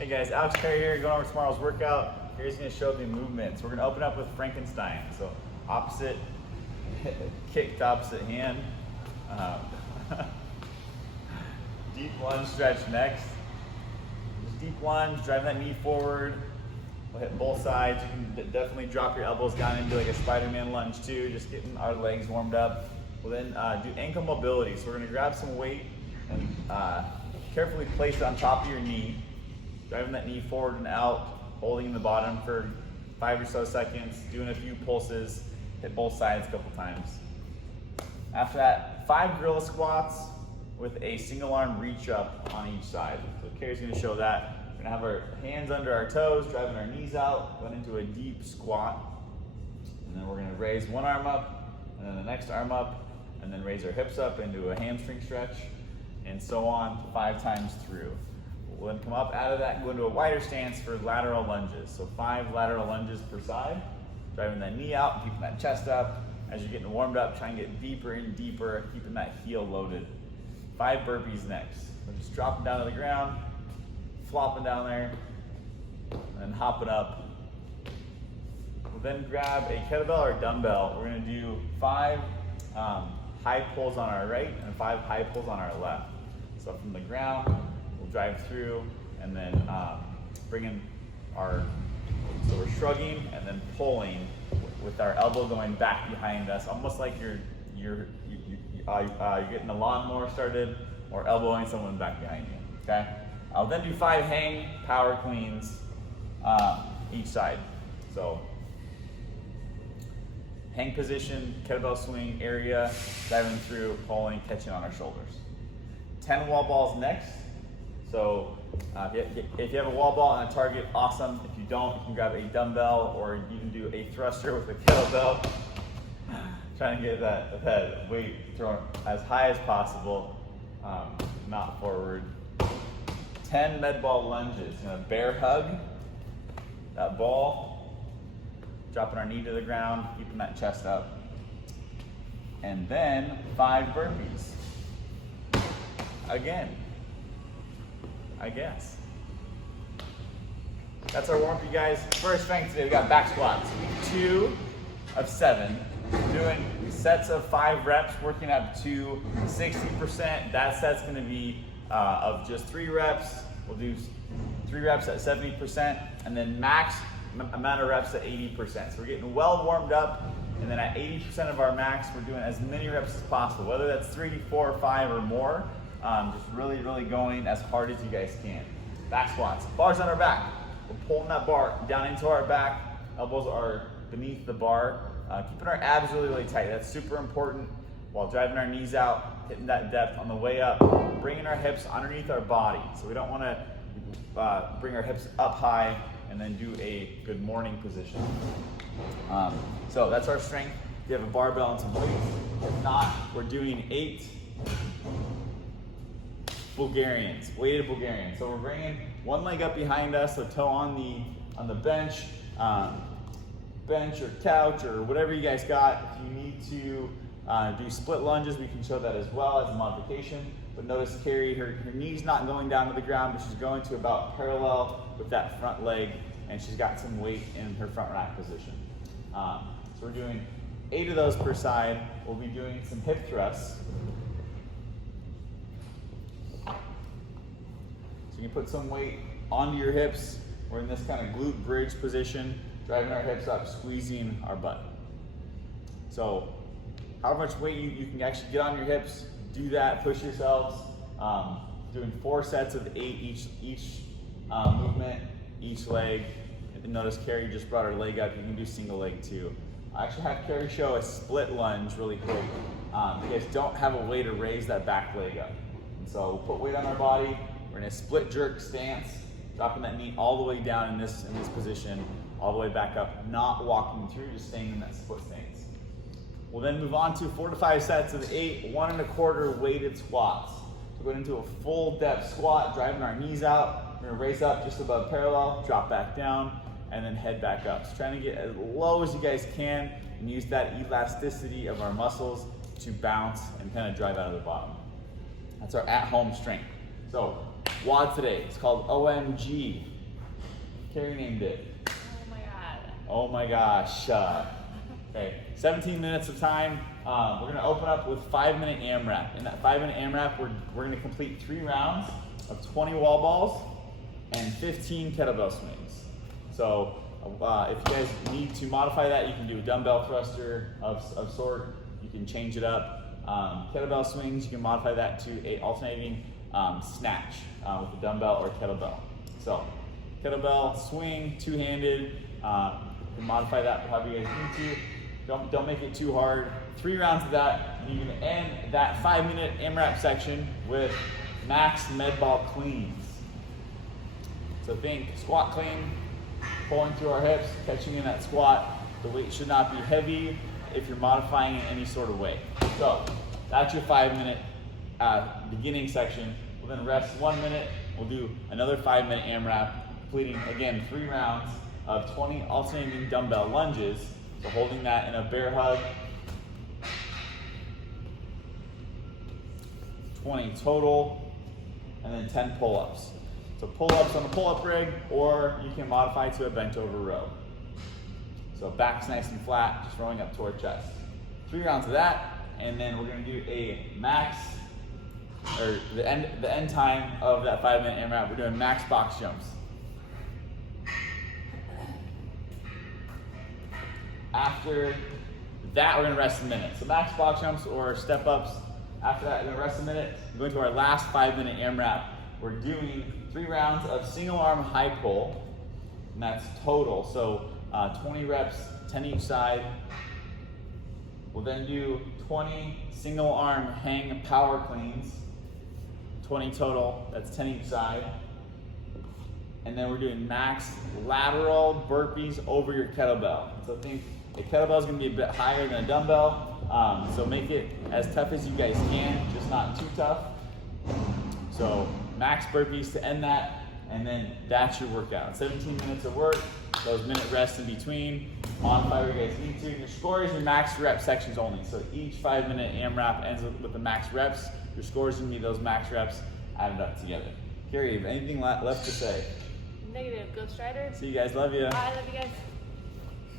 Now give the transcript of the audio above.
Hey guys, Alex Perry here, going over tomorrow's workout. Here's going to show the movements. We're going to open up with Frankenstein. So opposite, kick to opposite hand. Deep lunge stretch next. Just deep lunge, drive that knee forward. We'll hit both sides. You can definitely drop your elbows down into like a Spider-Man lunge too, just getting our legs warmed up. We'll then do ankle mobility. So we're going to grab some weight and carefully place it on top of your knee. Driving that knee forward and out, holding the bottom for 5 or so seconds, doing a few pulses, hit both sides a couple times. After that, 5 gorilla squats with a single arm reach up on each side. So Carrie's gonna show that. We're gonna have our hands under our toes, driving our knees out, going into a deep squat. And then we're gonna raise one arm up, and then the next arm up, and then raise our hips up into a hamstring stretch, and so on 5 times through. We'll then come up out of that and go into a wider stance for lateral lunges. So 5 lateral lunges per side, driving that knee out and keeping that chest up. As you're getting warmed up, try and get deeper and deeper, keeping that heel loaded. 5 burpees next. So just dropping down to the ground, flopping down there, and then hopping up. We'll then grab a kettlebell or a dumbbell. We're gonna do 5 high pulls on our right and 5 high pulls on our left. So from the ground, we'll drive through and then bring in our, so we're shrugging and then pulling with our elbow going back behind us, almost like you're getting a lawnmower started or elbowing someone back behind you, okay? I'll then do 5 hang power cleans each side. So hang position, kettlebell swing area, driving through, pulling, catching on our shoulders. 10 wall balls next. So if you have a wall ball and a target, awesome. If you don't, you can grab a dumbbell or you can do a thruster with a kettlebell. Trying to get that weight thrown as high as possible, not forward. 10 med ball lunges. Gonna bear hug that ball, dropping our knee to the ground, keeping that chest up. And then 5 burpees. Again. I guess. That's our warm-up, you guys. First strength today, we got back squats. 2 of 7. We're doing sets of 5 reps, working up to 60%. That set's gonna be of just 3 reps. We'll do 3 reps at 70%, and then max amount of reps at 80%. So we're getting well warmed up, and then at 80% of our max, we're doing as many reps as possible, whether that's 3, 4, 5, or more. Just really going as hard as you guys can. Back squats, bars on our back. We're pulling that bar down into our back. Elbows are beneath the bar. Keeping our abs really tight. That's super important while driving our knees out, hitting that depth on the way up, bringing our hips underneath our body. So we don't want to bring our hips up high and then do a good morning position. So that's our strength. If you have a barbell and some weights, if not, we're doing 8 Bulgarians, weighted Bulgarians. So we're bringing one leg up behind us, so toe on the bench, bench or couch or whatever you guys got. If you need to do split lunges, we can show that as well as a modification. But notice Carrie, her knee's not going down to the ground, but she's going to about parallel with that front leg, and she's got some weight in her front rack position. So we're doing 8 of those per side. We'll be doing some hip thrusts. You can put some weight onto your hips. We're in this kind of glute bridge position, driving our hips up, squeezing our butt. So however much weight you can actually get on your hips, do that, push yourselves. Doing 4 sets of 8 each movement, each leg. And notice Carrie just brought her leg up. You can do single leg too. I actually have Carrie show a split lunge really quick. You guys don't have a way to raise that back leg up. And so we'll put weight on our body. We're in a split jerk stance, dropping that knee all the way down in this position, all the way back up, not walking through, just staying in that split stance. We'll then move on to 4 to 5 sets of 8 1 1/4 weighted squats. So going into a full depth squat, driving our knees out. We're gonna raise up just above parallel, drop back down, and then head back up. So trying to get as low as you guys can and use that elasticity of our muscles to bounce and kind of drive out of the bottom. That's our at-home strength. So WOD today. It's called OMG. Carrie named it. Oh my god. Oh my gosh. Okay, 17 minutes of time. We're gonna open up with 5-minute AMRAP. In that 5-minute AMRAP, we're gonna complete 3 rounds of 20 wall balls and 15 kettlebell swings. So if you guys need to modify that, you can do a dumbbell thruster of sort. You can change it up. Kettlebell swings, you can modify that to a alternating snatch with a dumbbell or kettlebell. So kettlebell swing, 2-handed. You can modify that however you guys need to. Don't make it too hard. 3 rounds of that. You can end that 5-minute AMRAP section with max med ball cleans. So think squat clean, pulling through our hips, catching in that squat. The weight should not be heavy if you're modifying in any sort of way. So that's your 5-minute beginning section. We'll then rest 1 minute. We'll do another 5-minute AMRAP, completing again 3 rounds of 20 alternating dumbbell lunges. So holding that in a bear hug. 20 total, and then 10 pull-ups. So pull-ups on the pull-up rig, or you can modify to a bent over row. So back's nice and flat, just rolling up to our chest. 3 rounds of that, and then we're gonna do a max, or the end time of that 5-minute AMRAP, we're doing max box jumps. After that, we're gonna rest a minute. So max box jumps or step ups. After that, we're gonna rest a minute. Going to our last 5-minute AMRAP. We're doing 3 rounds of single arm high pull, and that's total. So 20 reps, 10 each side. We'll then do 20 single arm hang power cleans, 20 total, that's 10 each side. And then we're doing max lateral burpees over your kettlebell. So think the kettlebell is gonna be a bit higher than a dumbbell. So make it as tough as you guys can, just not too tough. So max burpees to end that, and then that's your workout. 17 minutes of work, those minute rests in between. Modify what you guys need to. Your score is your max rep sections only. So each 5-minute AMRAP ends with the max reps. Your score is gonna be those max reps added up together. Carrie, anything left to say? Negative. Go Striders. See you guys. Love you. Bye. Love you guys.